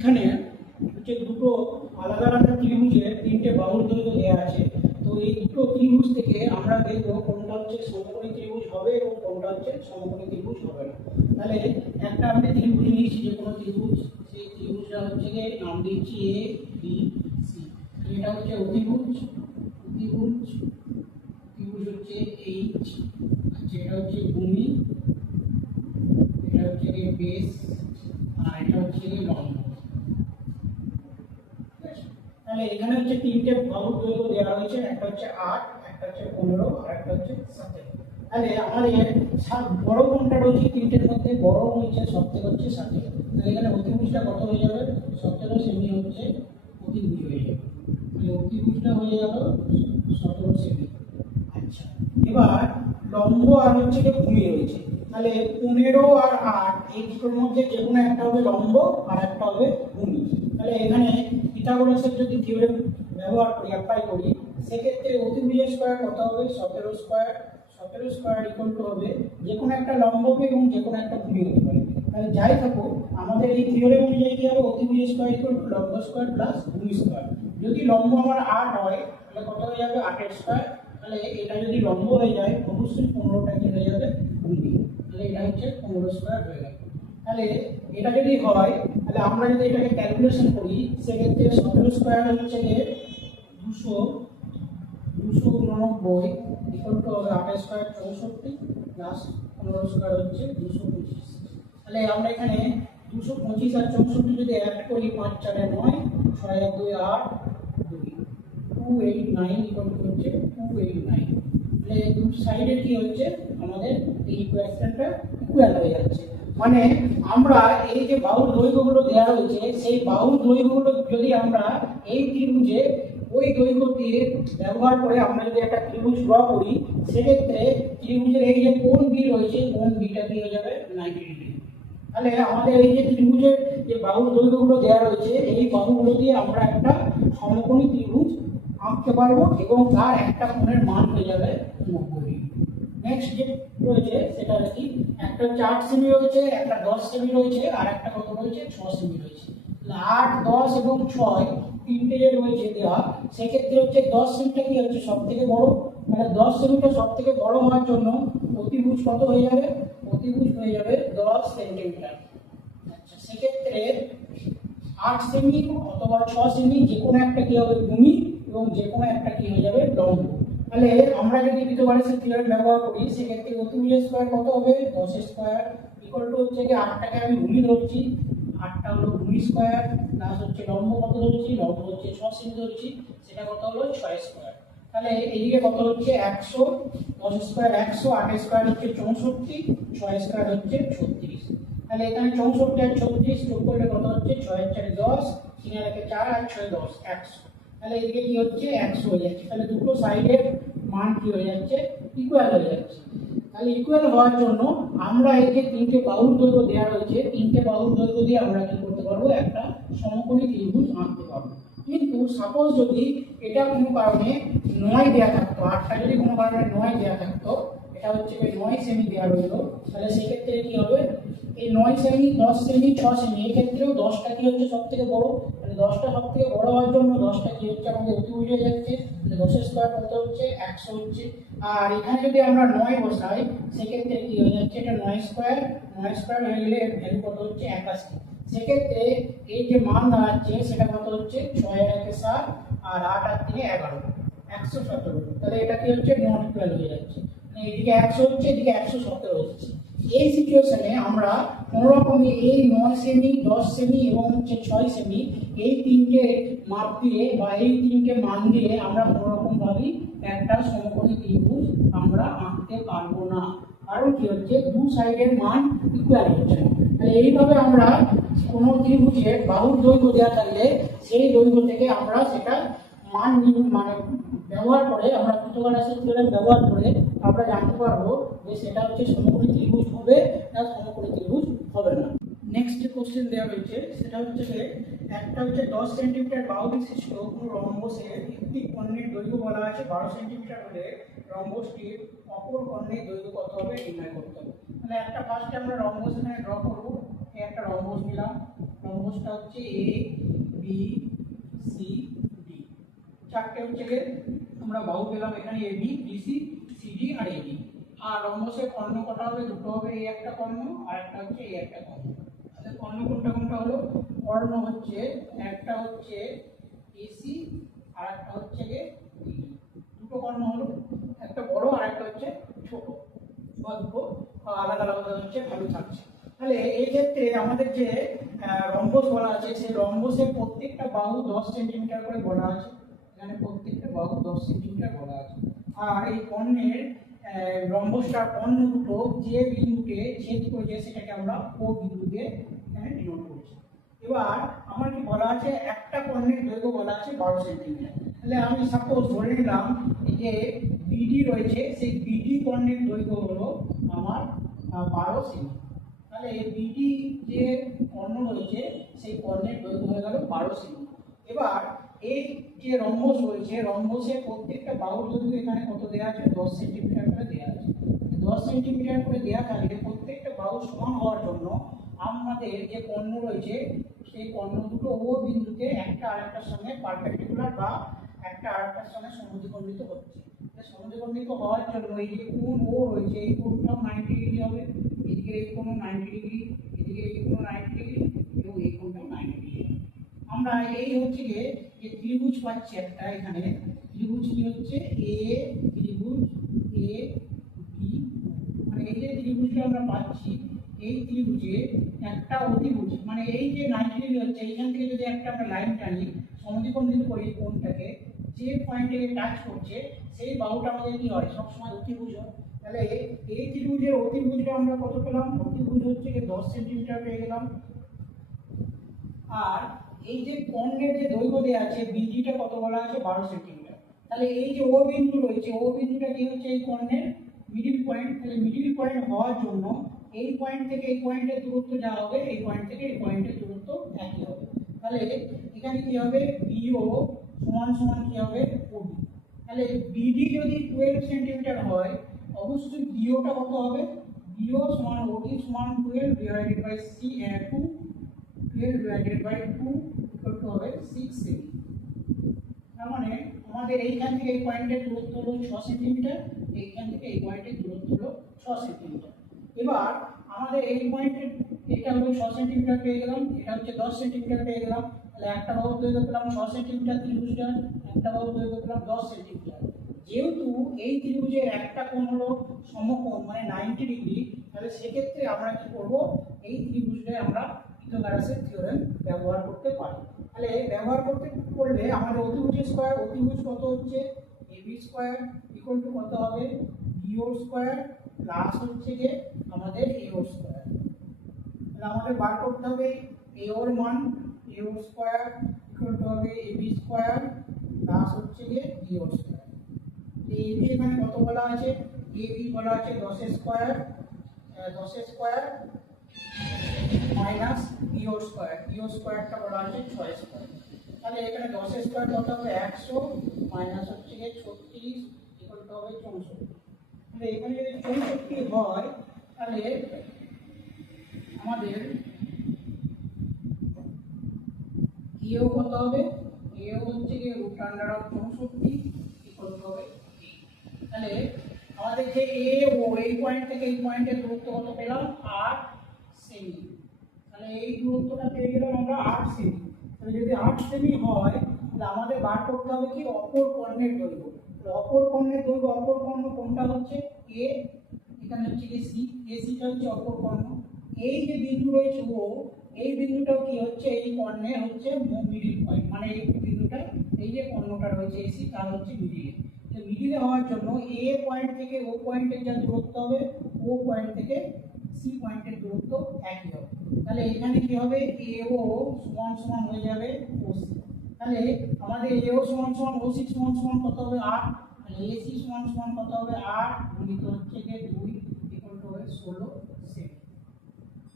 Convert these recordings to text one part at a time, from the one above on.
এখানে হচ্ছে দুটো আলাদা আলাদা ত্রিভুজের তিনটে বাহুর দৈর্ঘ্য দেওয়া আছে। তো এই দুটো ত্রিভুজ থেকে আমরা দেখব কোনটা হচ্ছে সমকোণী ত্রিভুজ হবে এবং কোনটা হচ্ছে সমকোণী ত্রিভুজ হবে না। তাহলে একটা আমি ত্রিভুজ নিয়েছি যে কোনো ত্রিভুজ সেই ত্রিভুজটা হচ্ছে গিয়ে নাম দিচ্ছি এ বি সি এটা হচ্ছে অতিভুজ অতিভুজ ত্রিভুজ হচ্ছে এইচ আচ্ছা এটা হচ্ছে ভূমি, এটা হচ্ছে বেস আর এটা হচ্ছে লম্ব ঠিক আছে? তাহলে এখানে হচ্ছে তিনটে বাহুর দৈর্ঘ্য দেওয়া হয়েছে একটা হচ্ছে আট, একটা হচ্ছে পনেরো, আর একটা হচ্ছে সতেরো। তাহলে আমাদের সাত বড় কোনটা রয়েছে তিনটের মধ্যে, বড় হচ্ছে সব থেকে হচ্ছে সতেরো। তাহলে এখানে অতিভুজটা কত হয়ে যাবে? সতেরো, সেমি হচ্ছে অতিভুজ হয়ে যাবে। তাহলে অতিভুজটা হয়ে গেল সতেরো সেমি। আচ্ছা এবার লম্ব আর হচ্ছে যে ভূমি রয়েছে। তাহলে পনেরো আর আট, এই দুটোর মধ্যে যে কোনো একটা হবে লম্ব আর একটা হবে ভূমি। তাহলে এখানে পিথাগোরাসের যদি থিওরেম ব্যবহার করি অ্যাপ্লাই করি, সেক্ষেত্রে অতিভুজের স্কোয়ার কত হবে? সতেরো স্কোয়ার সতেরো স্কোয়ার ইকুয়াল টু হবে যে কোনো একটা লম্ব হবে এবং যে কোনো একটা ভূমি হতে পারে তাহলে যাই থাকুক আমাদের এই থিওরেম অনুযায়ী কি হবে? অতিভুজ স্কোয়ার ইকুয়াল টু লম্ব স্কোয়ার প্লাস ভূমি স্কোয়ার যদি লম্ব আমার আট হয়, তাহলে কত হয়ে যাবে? আটের স্কোয়ার তাহলে এটা যদি লম্ব হয়ে যায়, অবশ্যই পনেরোটা কি হয়ে যাবে? ভূমি। তাহলে এটা হচ্ছে পনেরো স্কোয়ার হয়ে গেল। তাহলে এটা যদি হয় তাহলে আমরা যদি এটাকে ক্যালকুলেশন করি, সেক্ষেত্রে সতেরো স্কোয়ার হচ্ছে গিয়ে দুশো দুশো উননব্বই ইকুয়াল টু হবে আঠাশ স্কোয়ার চৌষট্টি প্লাস পনেরো স্কোয়ার হচ্ছে দুশো পঁচিশ। তাহলে আমরা এখানে দুশো পঁচিশ আর চৌষট্টি যদি অ্যাড করি, পাঁচ চারে নয়, ছয় এক দুই আট দুই। Two eight nine equal to হচ্ছে টু এইট নাইন তাহলে দু সাইডে কী হচ্ছে? আমাদের এই ইকুয়েশনটা ইকুয়াল হয়ে যাচ্ছে। মানে আমরা এই যে বাহুর দৈর্ঘ্যগুলো দেওয়া হয়েছে, সেই বাহুর দৈর্ঘ্যগুলো যদি আমরা এই ত্রিভুজে ওই দৈর্ঘ্য দিয়ে ব্যবহার করে আমরা যদি একটা ত্রিভুজ ড্র করি, সেক্ষেত্রে ত্রিভুজের এই যে কোন বি রয়েছে কোন বিটা হয়ে যাবে? নাইনটি ডিগ্রি তাহলে আমাদের এই যে ত্রিভুজের যে বাহুর দৈর্ঘ্যগুলো দেওয়া রয়েছে, এই বাহুগুলো দিয়ে আমরা একটা সমকোণী ত্রিভুজ আঁকতে পারব এবং তার একটা কোণের মান হয়ে যাবে নব্বই নেক্সট যে রয়েছে, সেটা কি একটা চার সেমি রয়েছে, একটা দশ সেমি রয়েছে, আর একটা কত রয়েছে? ছ সেমি রয়েছে। আট, দশ এবং ছয় তিনটে যে রয়েছে দেওয়া, সেক্ষেত্রে হচ্ছে দশ সেমিটা কি হচ্ছে? সব থেকে বড়। মানে দশ সেমিটা সব থেকে বড় হওয়ার জন্য অতিভুজ কত হয়ে যাবে? অতিভুজ হয়ে যাবে দশ সেন্টিমিটার আচ্ছা সেক্ষেত্রে আট সেমি অথবা ছ সেমি যে কোনো একটা কি হবে? ভূমি এবং যে কোনো একটা কি হয়ে যাবে লম্ব। তাহলে আমরা যদি পিথাগোরাসের থিওরেম ব্যবহার করি, সেক্ষেত্রে অতিভুজের স্কোয়ার কত হবে? দশ স্কোয়ার ইকুয়াল টু হচ্ছে কি আটটাকে আমি ভূমি ধরছি। আটটা হলো ভূমি স্কোয়ার প্লাস হচ্ছে লম্ব কত ধরছি? লম্ব হচ্ছে ছ সেমি ধরছি। সেটা কত হলো? ছয় স্কোয়ার তাহলে এদিকে কত হচ্ছে? একশো। দশ স্কোয়ার একশো, আট স্কোয়ার হচ্ছে চৌষট্টি, ছয় স্কোয়ার হচ্ছে ছত্রিশ। তাহলে এখানে চৌষট্টি আর ছত্রিশ যোগ করলে কত হচ্ছে? ছয় চারে দশ, তিন চার আর ছয় দশ, একশো। তাহলে এদিকে কি হচ্ছে? একশো হয়ে যাচ্ছে। তাহলে দুটো সাইডের মান কি হয়ে যাচ্ছে? ইকুয়াল হয়ে যাচ্ছে। তাহলে ইকুয়াল হওয়ার জন্য আমরা এই যে তিনটে বাহুর দৈর্ঘ্য দেওয়া রয়েছে। তিনটে বাহুর দৈর্ঘ্য দিয়ে আমরা কি করতে পারব? একটা সমকোণী ত্রিভুজ আঁকতে পারব। কিন্তু সাপোজ যদি এটা কোনো কারণে নয় দেওয়া থাকতো, আটটা যদি কোনো কারণে নয় দেওয়া থাকতো, এটা হচ্ছে নয় সেমি দেওয়া রইল, তাহলে সেক্ষেত্রে কি হবে? এই নয় সেমি দশ সেমি ছ সেমি এই ক্ষেত্রেও দশটা কি হচ্ছে সব থেকে বড়? মানে দশটা সব থেকে বড় হওয়ার জন্য দশটা কি হচ্ছে? আমাদের অতিভুজ হয়ে যাচ্ছে। দশের স্কোয়ার কত হচ্ছে? একশো হচ্ছে। আর এখানে যদি আমরা নয় বসাই, সেক্ষেত্রে কি হয়ে যাচ্ছে? এটা নয় স্কোয়ার নয় স্কোয়ার হয়ে গেলে ভ্যালু কত হচ্ছে? একাশি। সেক্ষেত্রে এই যে মান দাঁড়াচ্ছে, সেটা কত হচ্ছে? ছয় একে সাত, আর আট আর তিনে এগারো। একশো সতেরো। তাহলে এটা কি হচ্ছে? নট ইকুয়াল হয়ে যাচ্ছে। মানে এদিকে একশো হচ্ছে, এদিকে একশো সতেরো হচ্ছে। এই সিচুয়েশনে আমরা কোনো রকমই এই নয় সেমি দশ সেমি এবং হচ্ছে ছয় সেমি এই তিনটে মাপ দিয়ে বা এই তিনটে মান দিয়ে আমরা কোনো রকম ভাবেই একটা সমকোণী ত্রিভুজ আমরা আঁকতে পারব না। কারণ কি হচ্ছে? দু সাইডের মান ইকুয়াল হচ্ছে। তাহলে এইভাবে আমরা কোনো ত্রিভুজের বাহুর দৈর্ঘ্য দেওয়া থাকলে সেই দৈর্ঘ্য থেকে আমরা সেটা মান মানে ব্যবহার করে, আমরা পিথাগোরাসের থিওরেম ব্যবহার করে আমরা জানতে পারব যে সেটা হচ্ছে সমকোণী ত্রিভুজ হবে না সমকোণী ত্রিভুজ হবে না। নেক্সট যে কোশ্চেন দেওয়া হয়েছে, সেটা হচ্ছে একটা হচ্ছে দশ সেন্টিমিটার বাহু বিশিষ্ট রম্বসের একটি কর্ণের দৈর্ঘ্য বলা আছে। বারো সেন্টিমিটার হলে রম্বসটির অপর কর্ণের দৈর্ঘ্য কত হবে নির্ণয় করতে হবে। তাহলে একটা ফার্স্টে আমরা রম্বস এখানে ড্র করব। একটা রম্বস নিলাম। রম্বসটা হচ্ছে এ বি সি ডি চারটে হচ্ছে আমরা বাহু পেলাম এখানে AB B B C C D R A D আর রম্বসের কর্ণ কটা হবে? দুটো হবে এই একটা কর্ণ, আর একটা হচ্ছে এই একটা কর্ণ। তাহলে কর্ণ কোনটা কোনটা হলো? কর্ণ হচ্ছে, একটা হচ্ছে এসি আর একটা হচ্ছে গিয়ে দুটো কর্ণ হলো। একটা বড় আর একটা হচ্ছে ছোট। বা দুটো আলাদা আলাদা হচ্ছে, ভালো থাকছে। তাহলে এই ক্ষেত্রে আমাদের যে রম্বস বলা আছে, সেই রম্বসের প্রত্যেকটা বাহু দশ সেন্টিমিটার করে বলা আছে। এখানে প্রত্যেকটা বাহু দশ সেন্টিমিটার বলা আছে। আর এই আহ, রম্বসটার কর্ণ দুটো যে বিন্দুকে ছেদ করেছে সেটাকে আমরা ও বিন্দু দিয়ে এখানে ডিনোট করছি। এবার আমার কি বলা আছে? একটা কর্ণের দৈর্ঘ্য বলা আছে বারো সেন্টিমিটার। তাহলে আমি সাপোজ ধরে নিলাম যে বিডি রয়েছে সেই বিডি কর্ণের দৈর্ঘ্য হলো আমার বারো সেমি তাহলে এই বিডি যে কর্ণ রয়েছে সেই কর্ণের দৈর্ঘ্য হয়ে গেল বারো সেমি এবার এই যে রম্বস রয়েছে, রম্বসের প্রত্যেকটা বাহুর দৈর্ঘ্য এখানে কত দেওয়া আছে? দশ সেন্টিমিটার করে দেওয়া আছে। দশ সেন্টিমিটার করে দেওয়া থাকলে প্রত্যেকটা বাহু সমান হওয়ার জন্য আমাদের যে কর্ণ রয়েছে, সেই কর্ণ দুটো ও বিন্দুতে একটা আরেকটার সঙ্গে পারপেন্ডিকুলার বা একটা আরেকটার সঙ্গে সমদ্বিখণ্ডিত হচ্ছে। তাহলে হওয়ার জন্য এই যে কোণ ও রয়েছে, এই কোণটাও নাইনটি ডিগ্রি হবে। এদিকে এই কোণও নাইনটি ডিগ্রি এদিকে এই কোণও নাইনটি ডিগ্রি এবং এই কোণটাও নাইনটি ডিগ্রি আমরা এই হচ্ছে গিয়ে যে ত্রিভুজ পাচ্ছি একটা এখানে। ত্রিভুজ কি হচ্ছে? এ ত্রিভুজ, এ বি মানে এই যে ত্রিভুজটা আমরা পাচ্ছি, এই ত্রিভুজে একটা অতিভুজ মানে এই যে ডিগ্রি হচ্ছে, এইখান থেকে যদি একটা আমরা লাইন টানি সমদ্বিখণ্ডিত করি কোণটাকে, যে পয়েন্টে টাচ করছে, সেই বাহুটা আমাদের কি হয়? সবসময় অতিভুজ হয়। তাহলে এই ত্রিভুজের অতিভুজটা আমরা কত পেলাম? অতিভুজ হচ্ছে গিয়ে দশ সেন্টিমিটার পেয়ে গেলাম। আর এই যে কর্ণের যে দৈর্ঘ্য দেওয়া আছে বিজিটা কত বলা আছে? বারো সেন্টিমিটার। তাহলে এই যে ও বিন্দু রয়েছে ও বিন্দুটা কি হচ্ছে এই কর্ণের মিডিল পয়েন্ট তাহলে মিডিল পয়েন্ট হওয়ার জন্য এই পয়েন্ট থেকে এই পয়েন্টের দূরত্ব যা হবে, এই পয়েন্ট থেকে এই পয়েন্টের দূরত্ব একই হবে। তাহলে এখানে কি হবে? বিও সমান সমান কি হবে? ওবি তাহলে বিডি যদি টুয়েলভ সেন্টিমিটার হয়, অবশ্যই বিওটা কত হবে? বিও সমান ওডি সমান twelve divided by C two twelve divided by two equal to হবে সিক্স সেমি তার মানে আমাদের এইখান থেকে এই পয়েন্টের দূরত্ব হলো ছ সেন্টিমিটার, এইখান থেকে এই পয়েন্টের দূরত্ব হলো ছ সেন্টিমিটার। এবার আমাদের এই পয়েন্টের এটা হলো ছ সেন্টিমিটার পেয়ে গেলাম, এটা হচ্ছে দশ সেন্টিমিটার পেয়ে গেলাম, তাহলে একটা বাহু দৈর্ঘ্য পেলাম ছ সেন্টিমিটার ত্রিভুজটা একটা বাহু দৈর্ঘ্য পেলাম দশ সেন্টিমিটার। যেহেতু এই ত্রিভুজের একটা কোণ হলো সমকোণ মানে নাইনটি ডিগ্রি তাহলে সেক্ষেত্রে আমরা কি করব? এই ত্রিভুজটায় আমরা পিথাগোরাসের থিওরেম ব্যবহার করতে পারি। তাহলে ব্যবহার করতে করলে আমাদের অতিভুজের স্কয়ার অতিভুজ কত হচ্ছে? এবি স্কয়ার ইকুয়াল টু কত হবে? বিও স্কোয়ার প্লাস হচ্ছে গিয়ে আমাদের এও স্কোয়ার তাহলে আমাদের বার করতে হবে এ ওর মান A O square equal to হবে এবি স্কোয়ার প্লাস হচ্ছে গিয়ে বিও স্কয়ার এবি এখানে কত বলা আছে? এবি বলা আছে দশের স্কোয়ার দশের স্কয়ার মাইনাস ইও স্কয়ার ইও স্কয়ারটা বলা আছে ছয় স্কয়ার তাহলে এখানে দশের স্কয়ার কত হবে? একশো। মাইনাস হচ্ছে গিয়ে ছত্রিশ ইকুয়াল টু হবে চৌষট্টি। তাহলে এখানে যদি চৌষট্টি হয়, তাহলে আমাদের ইও কত হবে? ইও হচ্ছে গিয়ে রুট আন্ডার অফ চৌষট্টি ইকুয়াল হবে। তাহলে আমাদের যে এ ও এই পয়েন্ট থেকে এই পয়েন্টের দূরত্ব কত পেলাম? তাহলে এই দূরত্বটা পেয়ে গেলাম আমরা আট সেমি তাহলে যদি আট সেমি হয়, তাহলে আমাদের বার করতে হবে কি অপর কর্ণের দৈর্ঘ্য। অপর কর্ণের দৈর্ঘ্য, অপর কর্ণ কোনটা হচ্ছে? এ এখানে হচ্ছে কি সি এ সিটা হচ্ছে অপর কর্ণ এই যে বিন্দু রয়েছে ও, এই বিন্দুটাও কি হচ্ছে? এই কর্ণের হচ্ছে মিডিল পয়েন্ট মানে এই বিন্দুটা, এই যে কর্ণটা রয়েছে এসি তার হচ্ছে মিডিলে তো মিডিলে হওয়ার জন্য এ পয়েন্ট থেকে ও পয়েন্টের যা দূরত্ব হবে ও পয়েন্ট থেকে সি পয়েন্টের দূরত্ব একই হবে। তাহলে এখানে কি হবে? এ ও সমান সমান হয়ে যাবে ও সি তাহলে আমাদের এ ও সমান সমান সি সমান সমান কত হবে? আট। তাহলে এ সি সমান সমান কত হবে? আট গুণিত হচ্ছে গিয়ে দুই ইকুয়াল টু হবে ষোলো সেমি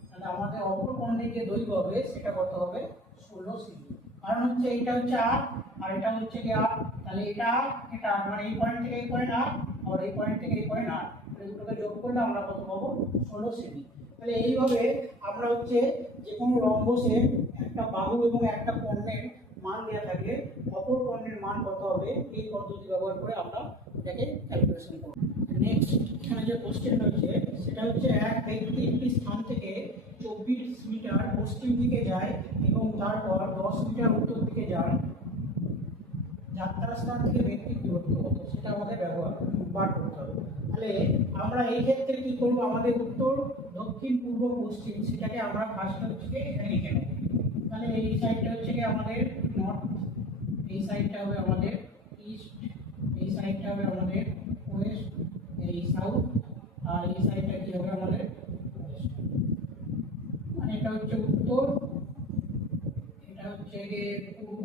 তাহলে আমাদের অপর কর্ণের যে দৈর্ঘ্য হবে, সেটা কত হবে? ষোলো সেমি কারণ হচ্ছে এইটা হচ্ছে আট, আর এটা হচ্ছে কি আট? তাহলে এটা এটা মানে এই পয়েন্ট থেকে এই পয়েন্ট আট আর এই পয়েন্ট থেকে এই পয়েন্ট আট। তাহলে দুটোকে যোগ করলে আমরা কত পাবো? ষোলো সেমি তাহলে এইভাবে আমরা হচ্ছে যে কোনো রম্বসের একটা বাহু এবং একটা পণ্যের মান দেওয়া থাকলে অপর পণ্যের মান কত হবে, এই পদ্ধতি ব্যবহার করে আমরা এটাকে ক্যালকুলেশন করব। নেক্সট এখানে যে কোশ্চেন রয়েছে সেটা হচ্ছে এক ব্যক্তি একটি স্থান থেকে চব্বিশ মিটার পশ্চিম দিকে যায় এবং তারপর দশ মিটার উত্তর দিকে যায়। যাত্রা স্থান থেকে ব্যক্তির দূরত্ব কত সেটা আমাদের ব্যবহার, বার করতে হবে। তাহলে আমরা এই ক্ষেত্রে কি করব? আমাদের উত্তর, দক্ষিণ, পূর্ব, পশ্চিম, সেটাকে আমরা ফার্স্ট হচ্ছে এখানে লিখে নেব। তাহলে এই সাইডটা হচ্ছে গিয়ে আমাদের নর্থ এই সাইডটা হবে আমাদের ইস্ট এই সাইডটা হবে আমাদের ওয়েস্ট এই সাউথ আর এই সাইডটা কি হবে আমাদের মানে এটা হচ্ছে উত্তর, এটা হচ্ছে পূর্ব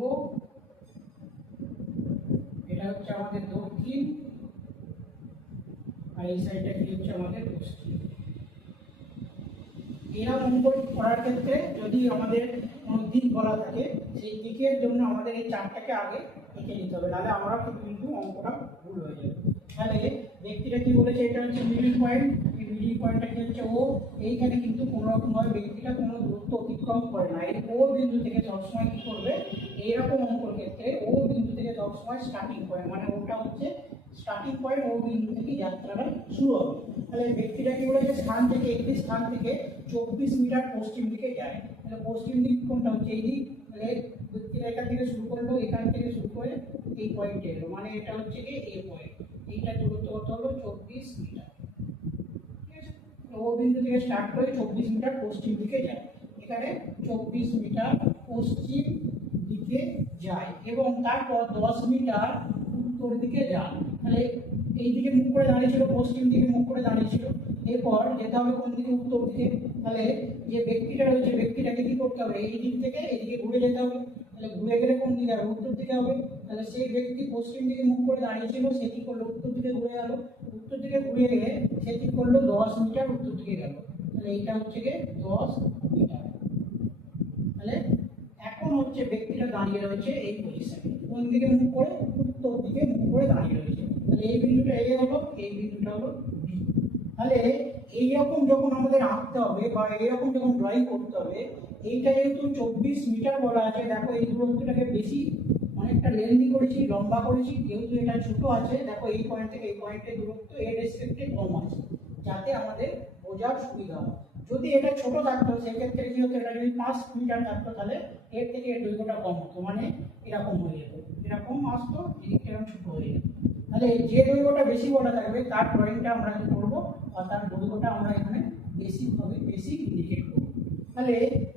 হচ্ছে আমাদের দক্ষিণ, আর এই সাইডটা কি হচ্ছে আমাদের পশ্চিম। এরকম অঙ্ক করার ক্ষেত্রে যদি আমাদের কোনো দিক বলা থাকে, সেই দিকের জন্য আমাদের এই চারটাকে আগে এঁকে নিতে হবে, নাহলে আমরা কিন্তু অঙ্কটা ভুল হয়ে যাবে। তাহলে ব্যক্তিরা কি বলেছে? এটা হচ্ছে মিডিল পয়েন্ট। এই পয়েন্টটা হচ্ছে, ও এইখানে কিন্তু কোনো রকমভাবে ব্যক্তিটা কোনো দূরত্ব অতিক্রম করে না। এই ও বিন্দু থেকে সবসময় কি করবে? এইরকম অঙ্কর ক্ষেত্রে ও বিন্দু থেকে সবসময় স্টার্টিং পয়েন্ট মানে ওটা হচ্ছে স্টার্টিং পয়েন্ট ও বিন্দু থেকে যাত্রাটা শুরু হবে। তাহলে ব্যক্তিটা কি বলেছে? স্থান থেকে একটি স্থান থেকে চব্বিশ মিটার পশ্চিম দিকে যায়। তাহলে পশ্চিম দিক কোনটা হচ্ছে? এই দিক। তাহলে ব্যক্তিটা এখান থেকে শুরু করল, এখান থেকে শুরু করে এই পয়েন্টে এলো। মানে এটা হচ্ছে কি? এ পয়েন্ট এইটা দূরত্ব কত হলো? চব্বিশ মিটার। আছে তো ও বিন্দু থেকে স্টার্ট করে চব্বিশ মিটার পশ্চিম দিকে যায়। এখানে চব্বিশ মিটার পশ্চিম দিকে যায় এবং তারপর দশ মিটার উত্তর দিকে যান তাহলে এই দিকে মুখ করে দাঁড়িয়েছিল, পশ্চিম দিকে মুখ করে দাঁড়িয়েছিল। এরপর যেতে হবে কোন দিকে? উত্তর দিকে। তাহলে যে ব্যক্তিটা রয়েছে, ব্যক্তিটাকে কি করতে হবে? এই দিক থেকে এদিকে ঘুরে যেতে হবে। তাহলে ঘুরে গেলে কোন দিকে হবে উত্তর দিকে হবে। তাহলে সেই ব্যক্তি পশ্চিম দিকে মুখ করে দাঁড়িয়েছিল, সে কি করল? উত্তর দিকে ঘুরে গেল। উত্তর দিকে ঘুরে গিয়ে সে কি করল? দশ মিটার উত্তর দিকে গেল। তাহলে এইটা হচ্ছে গিয়ে দশ মিটার। তাহলে এখন হচ্ছে ব্যক্তিটা দাঁড়িয়ে রয়েছে এই পজিশনে কোন দিকে মুখ করে? উত্তর দিকে মুখ করে দাঁড়িয়ে রয়েছে। তাহলে এই বিন্দুটা এ হলো, এই বিন্দুটা হলো বি। তাহলে এইরকম যখন আমাদের আঁকতে হবে বা এইরকম যখন ড্রয়িং করতে হবে, এইটা যেহেতু চব্বিশ মিটার বলা আছে, দেখো এই দূরত্বটাকে বেশি অনেকটা লেন্দি করেছি, লম্বা করেছি, যেহেতু এটা ছোট আছে, দেখো এই পয়েন্ট থেকে এই পয়েন্টের দূরত্ব, এর রেসপেক্টে কম আছে, যাতে আমাদের বোঝার সুবিধা হয়। যদি এটা ছোট থাকতো, সেক্ষেত্রে কি হতো, এটা যদি পাঁচ মিটার থাকতো, তাহলে এর থেকে এর দৈর্ঘ্যটা কম হতো মানে এরকম হয়ে যেত। এরকম আসতো, এদিকটা এরকম ছোট হয়ে যেত। তাহলে যে দৈর্ঘ্যটা বেশি বড় থাকবে, তার ড্রয়িংটা আমরা করব তার দৈর্ঘ্যটা আমরা এখানে বেশি হবে বেশি ইন্ডিকেট করব। তাহলে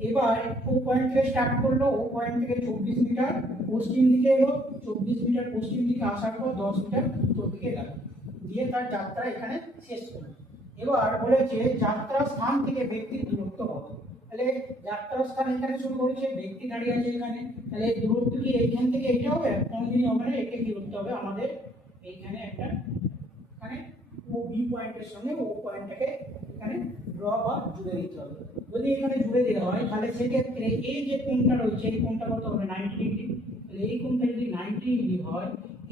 এবার ও পয়েন্ট থেকে স্টার্ট করল ও পয়েন্ট থেকে চব্বিশ মিটার পশ্চিম দিকে এলো, চব্বিশ মিটার পশ্চিম দিকে আসার পর দশ মিটার উত্তর দিকে গেল। দিয়ে তার যাত্রা এখানে শেষ করল। এবার বলেছে যাত্রা স্থান থেকে ব্যক্তির দূরত্ব কত? তাহলে যাত্রা স্থান এখানে শুরু করেছে, ব্যক্তি দাঁড়িয়ে আছে এখানে। তাহলে দূরত্ব কি এইখান থেকে এইটা হবে? কোনদিনই হবে না, একে কি করতে হবে? আমাদের এইখানে একটা এখানে ও বি পয়েন্টের সঙ্গে ও পয়েন্টটাকে এখানে ড্র বা জুড়ে দিতে হবে। যদি এখানে জুড়ে দেওয়া হয়, তাহলে সেক্ষেত্রে এই যে কোণটা রয়েছে, এই কোণটা কত হবে? নাইনটি ডিগ্রি তাহলে এই কোণটা যদি নাইনটি ডিগ্রি হয়,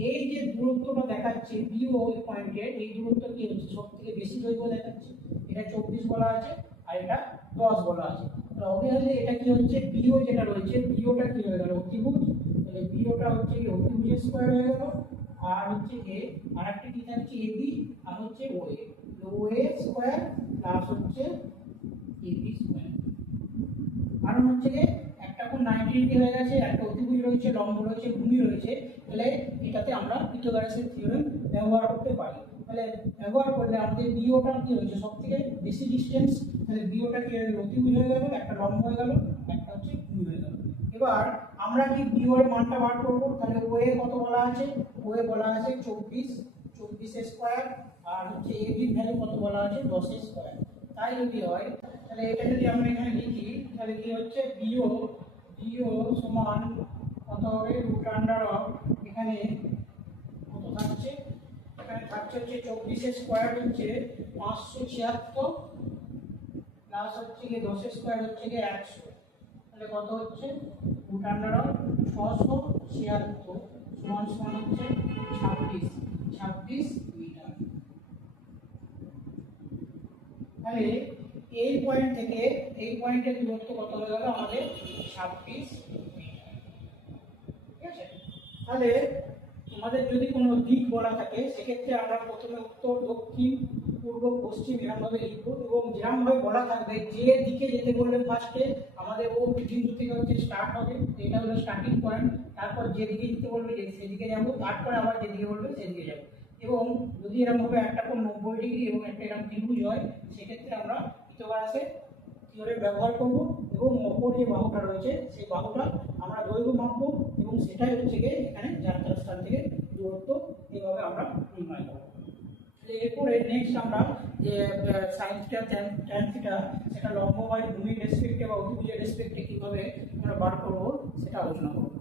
এই যে দূরত্বটা দেখাচ্ছে বি ও ওই পয়েন্টের এই দূরত্ব কি হচ্ছে? সব থেকে বেশি দৈর্ঘ্য দেখাচ্ছে। এটা চব্বিশ বলা আছে আর এটা দশ বলা আছে। তাহলে অবভিয়াসলি এটা কি হচ্ছে? বিও যেটা রয়েছে বিওটা কি হয়ে গেল অতিভুজ। তাহলে বিওটা হচ্ছে কি অতিভুজ স্কোয়ার হয়ে গেল। আর হচ্ছে এ আর একটা কি থাকছে বি আর হচ্ছে ও এ ও এ স্কোয়ার প্লাস হচ্ছে এ বি স্কোয়ার কারণ হচ্ছে একটা কোণ নাইনটি ডিগ্রি হয়ে গেছে, একটা অতিভুজ রয়েছে, লম্ব রয়েছে, ভূমি রয়েছে, তাহলে এটাতে আমরা পিথাগোরাসের থিওরেম ব্যবহার করতে পারি। তাহলে ব্যবহার করলে আমাদের বিওটা কি হয়েছে সব থেকে বেশি ডিস্টেন্স তাহলে বিওটা কি অতিভুজ হয়ে গেল, একটা লম্ব হয়ে গেল, একটা হচ্ছে ভূমি হয়ে গেল। এবার আমরা কি বিও এর মানটা বার করব? তাহলে ও এ কত বলা আছে? ও এ বলা আছে চব্বিশ চব্বিশ স্কোয়ার আর হচ্ছে এ বি ভ্যালু কত বলা আছে? দশ স্কোয়ার তাই যদি হয়, তাহলে এটা যদি আমরা এখানে লিখি, তাহলে কি হচ্ছে? বিও বিও সমান কত হবে? রুট আন্ডার অফ এখানে কত থাকছে? এখানে থাকছে হচ্ছে চব্বিশের স্কোয়ার হচ্ছে পাঁচশো ছিয়াত্তর প্লাস হচ্ছে গিয়ে দশের স্কোয়ার হচ্ছে গিয়ে একশো। তাহলে কত হচ্ছে? রুট আন্ডার ছশো ছিয়াত্তর সমান সমান হচ্ছে ছাব্বিশ ছাব্বিশ মিটার। তাহলে এই পয়েন্ট থেকে এই পয়েন্টের দূরত্ব কত হয়ে গেল? আমাদের ছাব্বিশ ঠিক আছে? তাহলে আমাদের যদি কোনো দিক বলা থাকে, সেক্ষেত্রে আমরা প্রথমে উত্তর, দক্ষিণ পূর্ব, পশ্চিম এরকমভাবে লিখব এবং যেরকমভাবে বলা থাকবে, যে দিকে যেতে বললে ফার্স্টে আমাদের ও বিন্দু থেকে হচ্ছে স্টার্ট হবে, এটা হলো স্টার্টিং পয়েন্ট তারপর যেদিকে যেতে বলবে সেদিকে যাব, তারপরে আবার যেদিকে বলবে, সেদিকে যাব। এবং যদি এরকমভাবে একটা কোন নব্বই ডিগ্রি এবং একটা এরকম ত্রিভুজ হয়, সেক্ষেত্রে আমরা ইতোবারাসে থিওরি ব্যবহার করব এবং অপর যে বাহুটা রয়েছে, সেই বাহুটা আমরা দৈর্ঘ্য মাপবো এবং সেটাই হচ্ছে গিয়ে এখানে যাত্রার স্থান থেকে দূরত্ব এইভাবে আমরা নির্ণয় করব। এরপরে নেক্সট আমরা যে সাইন থিটা ট্যান থিটা সেটা লম্ব হয় ভূমির রেসপেক্টে বা অতিভুজের রেসপেক্টে কীভাবে আমরা বার করব, সেটা আলোচনা করব।